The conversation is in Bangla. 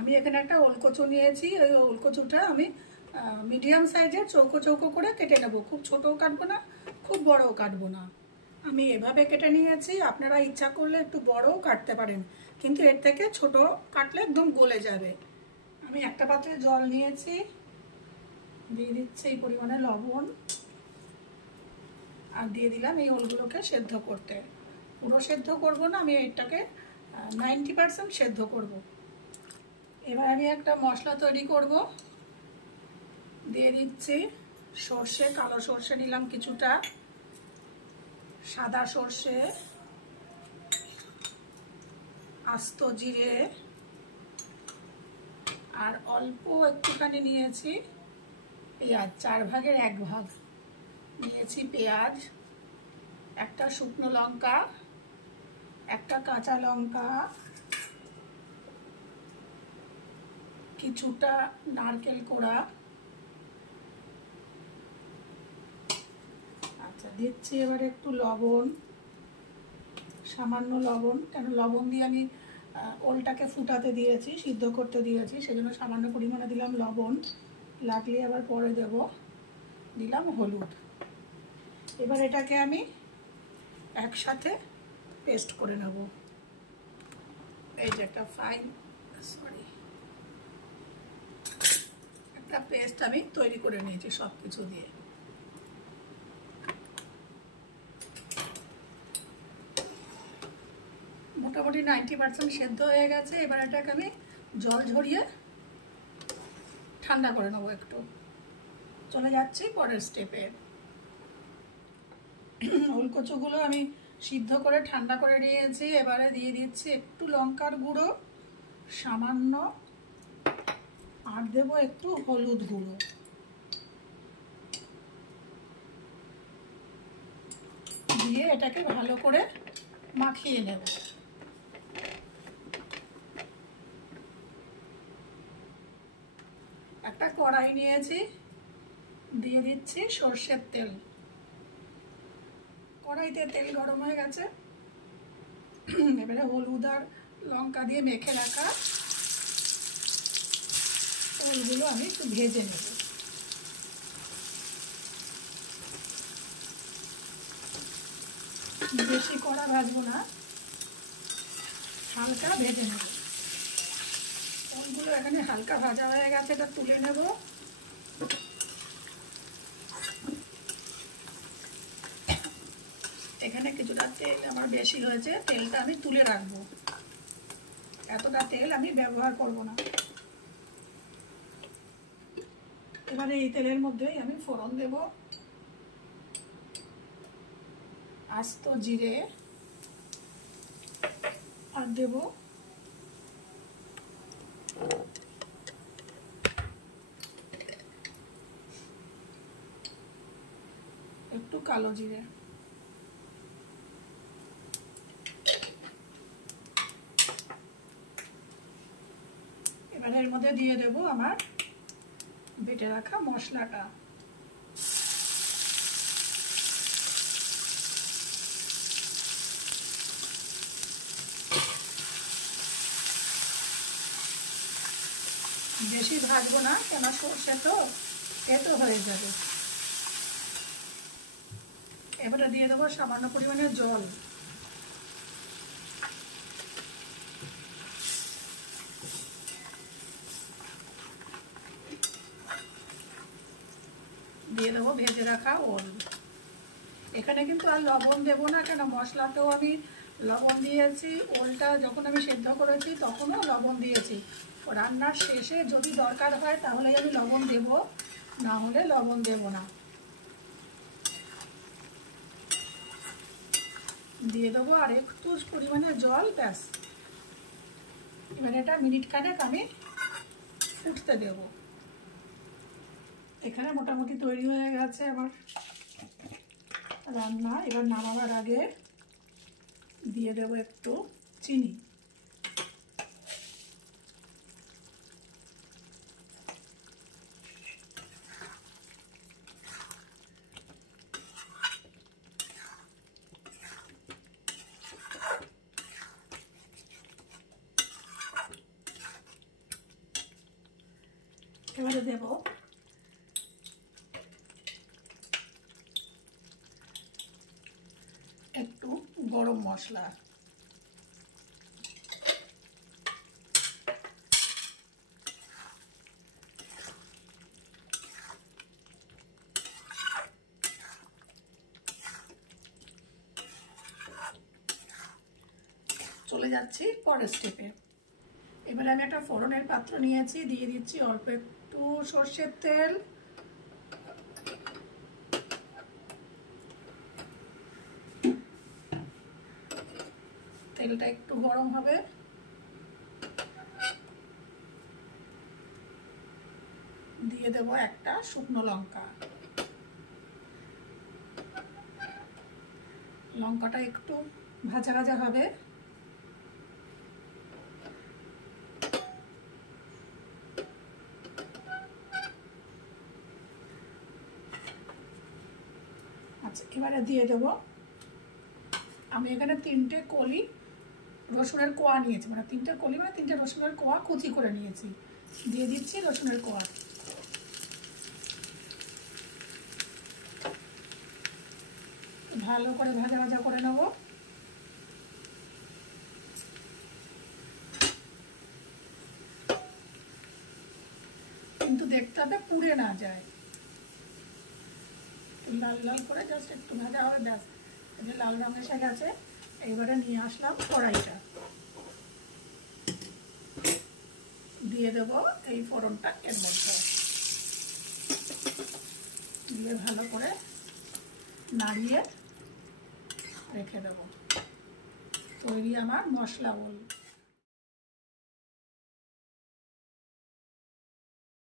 আমি এখানে একটা ওলকচু নিয়েছি। ওই ওলকচুটা আমি মিডিয়াম সাইজের চৌকো চৌকো করে কেটে নেব। খুব ছোটও কাটবো না, খুব বড়ও কাটবো না। আমি এভাবে কেটে নিয়েছি। আপনারা ইচ্ছা করলে একটু বড়ও কাটতে পারেন, কিন্তু এর থেকে ছোট কাটলে একদম গলে যাবে। আমি একটা পাত্রে জল নিয়েছি, দিয়ে দিচ্ছি এই পরিমাণে লবণ, আর দিয়ে দিলাম এই ওলগুলোকে সেদ্ধ করতে। পুরো সেদ্ধ করব না, আমি এটাকে 90% সেদ্ধ করব। এবার আমি একটা মশলা তৈরি করব। দিয়ে দিচ্ছি সর্ষে, কালো সর্ষে নিলাম কিছুটা, সাদা সর্ষে, আস্ত জিরে, আর অল্প একটুখানি নিয়েছি পেঁয়াজ, 4 ভাগের 1 ভাগ নিয়েছি পেঁয়াজ, একটা শুকনো লঙ্কা, একটা কাঁচা লঙ্কা, কিছুটা নারকেল কোড়া। আচ্ছা, দিচ্ছি এবারে একটু লবণ, সামান্য লবণ, কেন লবণ দিয়ে আমি ওলটাকে ফুটাতে দিয়েছি, সিদ্ধ করতে দিয়েছি, সেজন্য সামান্য পরিমাণে দিলাম লবণ। লাগলে আবার পরে দেব। দিলাম হলুদ। এবার এটাকে আমি একসাথে পেস্ট করে নেব। এই যে একটা একটা পেস্ট আমি তৈরি করে নিয়েছি সব কিছু দিয়ে। মোটামুটি 90% সেদ্ধ হয়ে গেছে। এবার এটাকে আমি জল ঝরিয়ে ঠান্ডা করে নেবো একটু। চলে যাচ্ছি পরের স্টেপে। ওলকচুগুলো আমি সিদ্ধ করে ঠান্ডা করে নিয়েছি। এবারে দিয়ে দিচ্ছি একটু লঙ্কার গুঁড়ো সামান্য, আর দেবো একটু হলুদ গুঁড়ো। দিয়ে এটাকে ভালো করে মাখিয়ে নেব। একটা কড়াই নিয়েছি, দিয়ে দিচ্ছি সর্ষের তেল। কড়াইতে তেল গরম হয়ে গেছে। এবারে হলুদ আর লঙ্কা দিয়ে মেখে রাখা ওলগুলো আমি একটু ভেজে নেব। বেশি কড়া ভাজবো না, হালকা ভেজে নেব। ওলগুলো এখানে হালকা ভাজা হয়ে গেছে, এটা তুলে নেব। এখানে কিছুটা তেল আমার বেশি হয়েছে, তেলটা আমি তুলে রাখবো। এতটা তেল আমি ব্যবহার করব না। এবারে এই তেলের মধ্যেই আমি ফোড়ন দেব। আস্ত জিরে, আর দেব একটু কালো জিরে। এবার এর মধ্যে দিয়ে দেব আমার বেটে রাখা মশলাটা। বেশি ভাজবো না, কেন সর্ষে তো তেতো হয়ে যাবে। এবারে দিয়ে দেবো সামান্য পরিমাণে জল। দিয়ে দেবো ভেজে রাখা ওল। এখানে কিন্তু আর লবণ দেবো না, কেন মশলাতেও আমি লবণ দিয়েছি। ওলটা যখন আমি সেদ্ধ করেছি তখনও লবণ দিয়েছি। রান্নার শেষে যদি দরকার হয় তাহলেই আমি লবণ দেব, না হলে লবণ দেব না। দিয়ে দেবো আর একটু পরিমাণে জল, ব্যাস। এবার এটা মিনিট খানেক আমি ফুটতে দেব। এখানে মোটামুটি তৈরি হয়ে গেছে আমার রান্না। এবার নামাবার আগে দিয়ে দেবো একটু চিনি। এবারে দেব একটু গরম মশলা, চলে যাচ্ছি পরের স্টেপে। এবারে আমি একটা ফোড়নের পাত্র নিয়েছি, দিয়ে দিচ্ছি অল্প একটু সর্ষের তেল, তেলটা একটু গরম হবে, দিয়ে দেব একটা শুকনো লঙ্কা। লঙ্কাটা একটু ভাজা ভাজা হবে, আচ্ছা এবারে দিয়ে দেব, আমি এখানে 3টে কলি রসুনের কোয়া নিয়েছি, মানে 3টে কলি মানে 3টে রসুনের কোয়া কুচি করে নিয়েছি, দিয়ে দিচ্ছি রসুনের কোয়া। ভালো করে ভাজা ভাজা করে নেব। কিন্তু দেখতে হবে পুড়ে না যায়, লাল লাল করে জাস্ট একটু ভাজা হবে, ব্যাস এই যে লাল রঙ এসে গেছে। এবারে নিয়ে আসলাম কড়াইটা, দিয়ে দেব এই ফোড়নটা এর মধ্যে, দিয়ে ভালো করে নাড়িয়ে রেখে দেব। তৈরি আমার মশলা ওল।